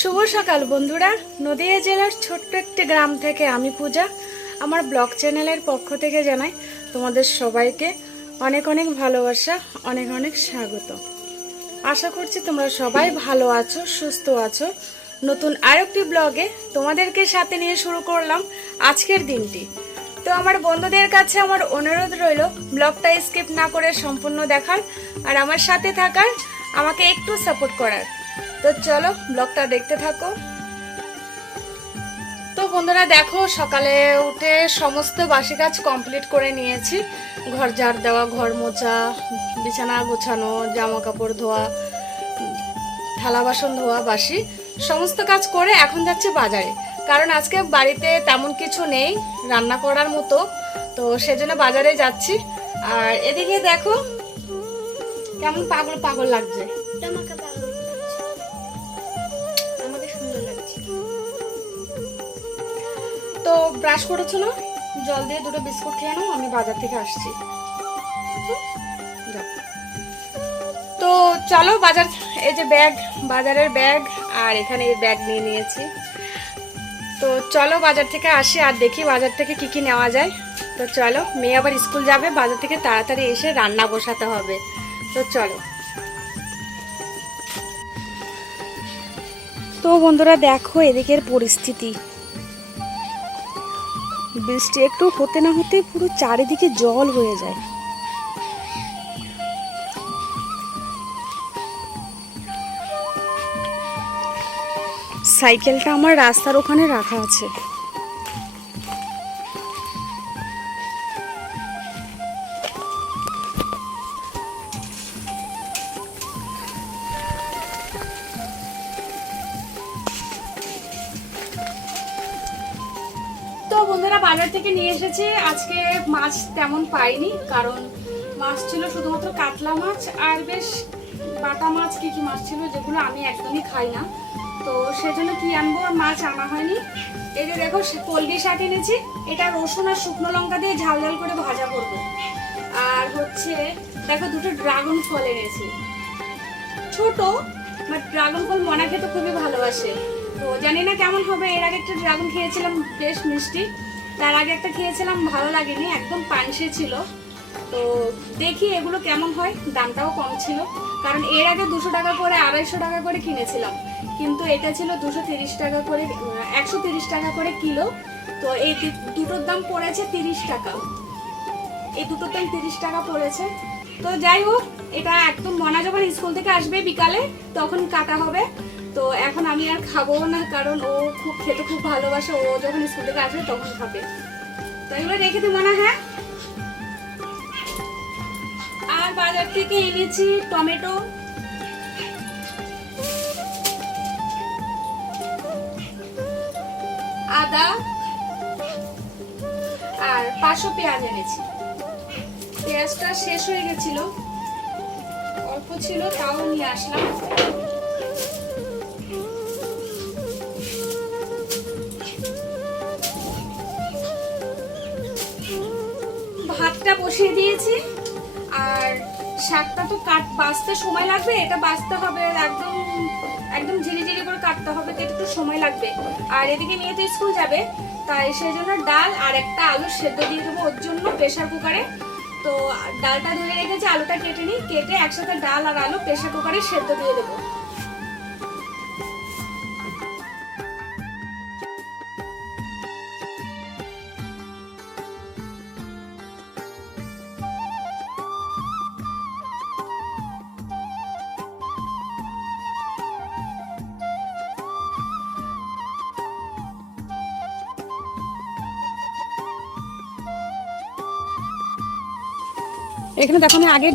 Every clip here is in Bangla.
শুভ সকাল বন্ধুরা। নদিয়া জেলার ছোট্ট একটি গ্রাম থেকে আমি পূজা আমার ব্লগ চ্যানেলের পক্ষ থেকে জানাই তোমাদের সবাইকে অনেক অনেক ভালোবাসা, অনেক অনেক স্বাগত। আশা করছি তোমরা সবাই ভালো আছো, সুস্থ আছো। নতুন আরেকটি ব্লগে তোমাদেরকে সাথে নিয়ে শুরু করলাম আজকের দিনটি। তো আমার বন্ধুদের কাছে আমার অনুরোধ রইল ব্লগটা স্কিপ না করে সম্পূর্ণ দেখার আর আমার সাথে থাকার, আমাকে একটু সাপোর্ট করার। তো চলো ব্লগটা দেখতে থাকো। তো বন্ধুরা দেখো, সকালে উঠে সমস্ত বাসি কাজ কমপ্লিট করে নিয়েছি। ঘর ঝাড় দেওয়া, ঘর মোছা, বিছানা গোছানো, জামা কাপড় ধোয়া, থালা বাসন ধোয়া, বাসি সমস্ত কাজ করে এখন যাচ্ছি বাজারে। কারণ আজকে বাড়িতে তেমন কিছু নেই রান্না করার মতো, তো সেজন্য বাজারে যাচ্ছি। আর এদিকে দেখো কেমন পাগল পাগল লাগছে, তো ব্রাশ করেছো না? জল দিয়ে দুটো বিস্কুট খেয়ে নাও, আমি বাজার থেকে আসছি। তো চলো বাজার, এই যে ব্যাগ, বাজারের ব্যাগ, আর এখানে এই ব্যাগ নিয়ে নিয়েছি। তো চলো বাজার থেকে আসি আর দেখি বাজার থেকে কি কি নেওয়া যায়। তো চলো, মেয়ে আবার স্কুল যাবে, বাজার থেকে তাড়াতাড়ি এসে রান্না বসাতে হবে। তো চলো। তো বন্ধুরা দেখো এদিকের পরিস্থিতি, বৃষ্টি একটু হতে না হতে পুরো চারিদিকে জল হয়ে যায়। সাইকেলটা আমার রাস্তার ওখানে রাখা আছে। তো বন্ধুরা বাজার থেকে নিয়ে এসেছি। আজকে মাছ তেমন পাইনি, কারণ মাছ ছিল শুধুমাত্র কাতলা মাছ আর বেশ বাটা মাছ, কি কি মাছ ছিল যেগুলো আমি একদমই খাই না। তো সেজন্য কি আনবো, মাছ আনা হয়নি। এই যে দেখো কলমি শাক এনেছি, এটা রসুন আর শুকনো লঙ্কা দিয়ে ঝাল ঝাল করে ভাজা করব। আর হচ্ছে দেখো দুটো ড্রাগন ফল এনেছি, ছোট, বাট ড্রাগন ফল মনা খেতে খুবই ভালোবাসে। তো জানি না কেমন হবে, এর আগে একটা ড্রাগন খেয়েছিলাম বেশ মিষ্টি, তার আগে একটা খেয়েছিলাম ভালো লাগেনি, একদম পানসে ছিল। তো দেখি এগুলো কেমন হয়, দামটাও কম ছিল, কারণ এর আগে 200 টাকা করে 250 টাকা করে কিনেছিলাম, কিন্তু এটা ছিল 230 টাকা করে, 130 টাকা করে কিলো। তো এই দুটোর দাম পড়েছে 30 টাকা, এই দুটোর দাম 30 টাকা পড়েছে। তো যাই হোক, এটা একদম মনা যখন স্কুল থেকে আসবে বিকালে তখন কাটা হবে। তো এখন আমি আর খাবো না, কারণ ও খুব খেতে খুব ভালোবাসে, ও যখন স্কুল থেকে আসবে তখন খাবে। তো এগুলো রেখে দিই মনে হয়। আর বাজার থেকে এনেছি টমেটো, আদা, আর 500 পেঁয়াজ এনেছি। পেঁয়াজটা শেষ হয়ে গেছিল, অল্প ছিল তাও নিয়ে আসলাম। ভাতটা বসিয়ে দিয়েছি, আর শাকটা তো বাছতে সময় লাগবে, এটা বাছতে হবে একদম একদম ঝিরিঝিরি করে কাটতে হবে, তো একটু সময় লাগবে। আর এদিকে মেয়ে তো স্কুল যাবে, তাই সেই জন্য ডাল আর একটা আলু সেদ্ধ দিয়ে দেবো ওর জন্য প্রেশার কুকারে। তো ডালটা ধুয়ে রেখেছি, আলুটা কেটে নিই, কেটে একসাথে ডাল আর আলু প্রেশার কুকারে সেদ্ধ দিয়ে দেবো। এখানে দেখো আমি আগে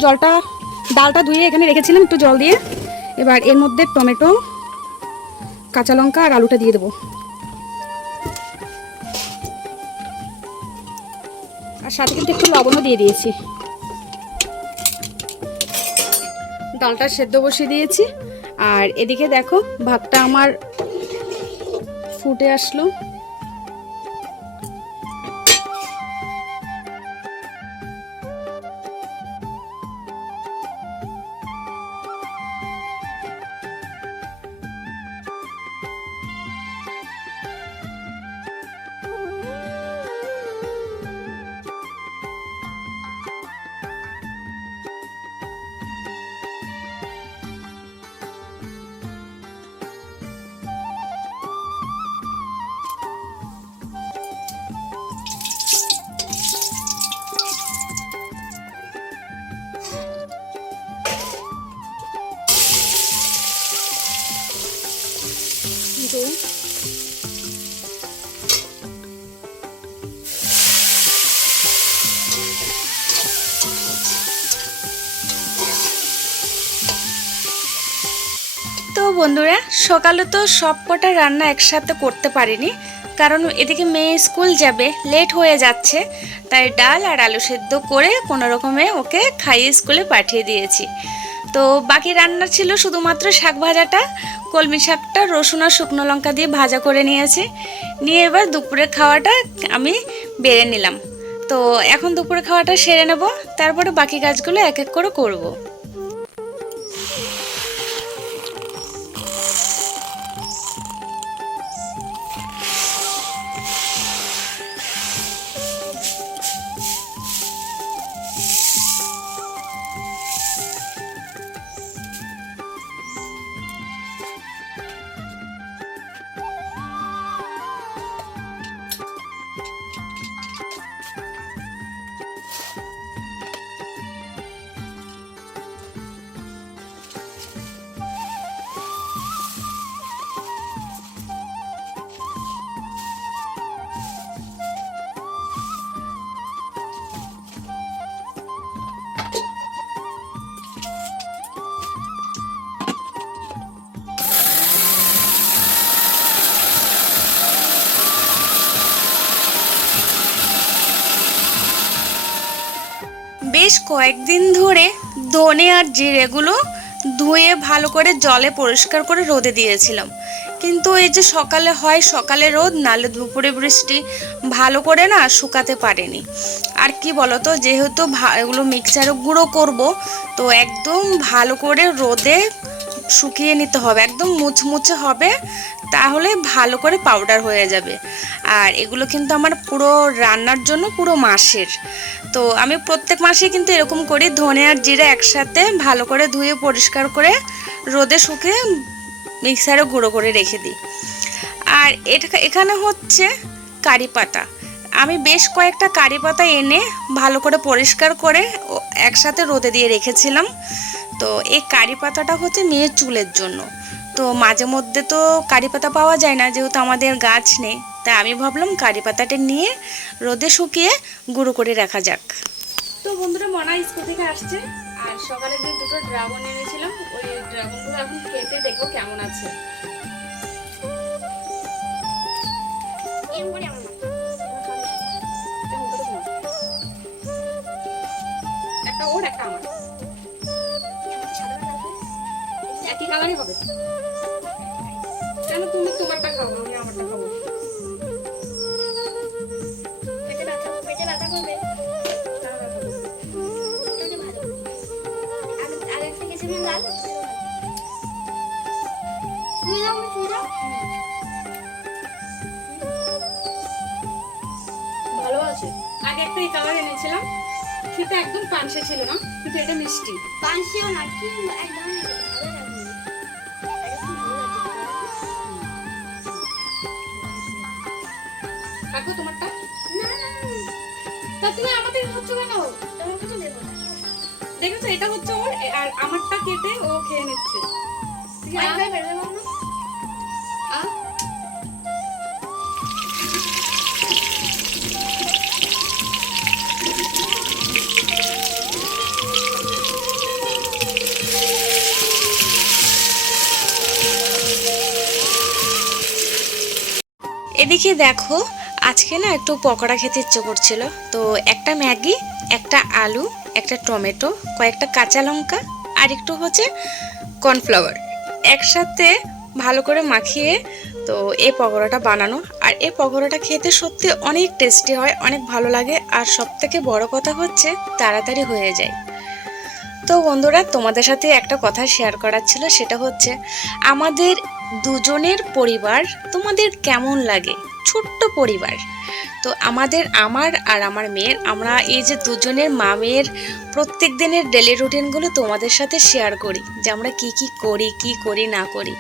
ডালটা ধুয়ে এখানে রেখেছিলাম একটু জল দিয়ে। এবার এর মধ্যে টমেটো, কাঁচা লঙ্কা আর আলুটা দিয়ে দেবো, আর সাথে কিন্তু একটু লবণও দিয়ে দিয়েছি। ডালটা সেদ্ধ বসিয়ে দিয়েছি, আর এদিকে দেখো ভাতটা আমার ফুটে আসলো। কিন্তু তো বন্ধুরা, সকালে তো সব কটা রান্না একসাথে করতে পারিনি, কারণ এদিকে মেয়ে স্কুল যাবে, লেট হয়ে যাচ্ছে। তাই ডাল আর আলু সেদ্ধ করে কোনো রকমে ওকে খাইয়ে স্কুলে পাঠিয়ে দিয়েছি। তো বাকি রান্না ছিল শুধুমাত্র শাক ভাজাটা। কলমি শাকটা রসুন আর শুকনো লঙ্কা দিয়ে ভাজা করে নিয়েছি। নিয়ে এবার দুপুরের খাওয়াটা আমি বেড়ে নিলাম। তো এখন দুপুরের খাওয়াটা সেরে নেব, তারপরে বাকি কাজগুলো এক এক করে করব। বেশ কয়েকদিন ধরে ধনে আর জিরেগুলো ধুয়ে ভালো করে জলে পরিষ্কার করে রোদে দিয়েছিলাম, কিন্তু এই যে সকালে হয় সকালে রোদ, নালে দুপুরে বৃষ্টি, ভালো করে না শুকাতে পারেনি। আর কি বলতো, যেহেতু এগুলো মিক্সারে গুঁড়ো করব, তো একদম ভালো করে রোদে শুকিয়ে নিতে হবে, একদম মুচমুচে হবে, তাহলে ভালো করে পাউডার হয়ে যাবে। আর এগুলো কিন্তু আমার পুরো রান্নার জন্য পুরো মাসের। তো আমি প্রত্যেক মাসে কিন্তু এরকম করি, ধনে আর জিরা একসাথে ভালো করে ধুয়ে পরিষ্কার করে রোদে শুকিয়ে মিক্সারে গুঁড়ো করে রেখে দিই। আর এখানে হচ্ছে কারি পাতা। আমি বেশ কয়েকটা কারি পাতা এনে ভালো করে পরিষ্কার করে একসাথে রোদে দিয়ে রেখেছিলাম। তো এই কারি পাতাটা হচ্ছে মেয়ের চুলের জন্য। তো মাঝে মধ্যে তো কারি পাতা পাওয়া যায় না, যেহেতু আমাদের গাছ নেই, তাই আমি ভাবলাম কারি পাতাটা নিয়ে রোদে শুকিয়ে গুঁড়ো করে রাখা যাক। তো বন্ধুরা, মনা স্কুল থেকে আসছে, আর সকালে যে দুটো ড্রাগন এনেছিলাম, ওই ড্রাগনগুলো এখন খেতে দেখবো কেমন আছে। একটা ওর একটা আমার, একই কালারই হবে। কেন তুমি তোমারটা খাও, আমি আমারটা খাবো? পেটে ব্যথা করবে। ভালো আছে। আগে একটা এই কালার এনেছিলাম, খেতে একদম পানসে ছিল না, কিন্তু এটা মিষ্টি। পানসেও না, কি একদম কাকু তোমারটা? না তা তুমি আমাদের হচ্ছে কেন? তোমার কাছে দেবো না। দেখেছো, এটা হচ্ছে ওর, আর আমারটা কেটে ও খেয়ে নিচ্ছে। ঠিক আছে, বের করব না। এদিকে দেখো, আজকে না একটু পকোড়া খেতে ইচ্ছে করছিল। তো একটা ম্যাগি, একটা আলু, একটা টমেটো, কয়েকটা কাঁচা লঙ্কা আর একটু হচ্ছে কর্নফ্লাওয়ার একসাথে ভালো করে মাখিয়ে তো এই পকোড়াটা বানানো। আর এই পকোড়াটা খেতে সত্যি অনেক টেস্টি হয়, অনেক ভালো লাগে, আর সবথেকে বড় কথা হচ্ছে তাড়াতাড়ি হয়ে যায়। তো বন্ধুরা, তোমাদের সাথে একটা কথা শেয়ার করার ছিল, সেটা হচ্ছে আমাদের দুজনের পরিবার তোমাদের কেমন লাগে? ছোট্ট পরিবার। তো আমার আর আমার মেয়ের, আমরা এই যে দুজনের মা মেয়ের প্রত্যেক দিনের ডেলি রুটিনগুলো তোমাদের সাথে শেয়ার করি, যে আমরা কি করি, কি করি না করি।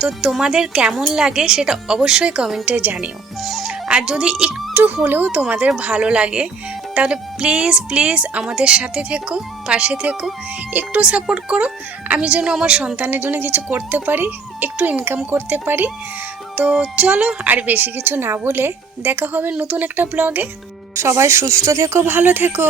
তো তোমাদের কেমন লাগে সেটা অবশ্যই কমেন্টে জানিও। আর যদি একটু হলেও তোমাদের ভালো লাগে, তাহলে প্লিজ প্লিজ আমাদের সাথে থেকো, পাশে থেকো, একটু সাপোর্ট করো, আমি যেন আমার সন্তানের জন্য কিছু করতে পারি, একটু ইনকাম করতে পারি। তো চলো আর বেশি কিছু না বলে দেখা হবে নতুন একটা ব্লগে। সবাই সুস্থ থেকো, ভালো থেকো।